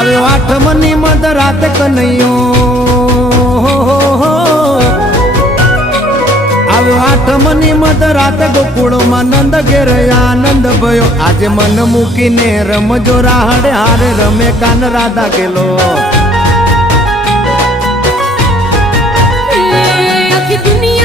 આવ્યો આઠમની મધ રાત કનૈયો આવ્યો આઠમની મધ રાત ગોકુળમાં નંદ ઘેર આનંદ ભયો આજે મન મૂકીને રમજો રાહડે હારે રમે કાન રાધા ગેલો આખી દુનિયા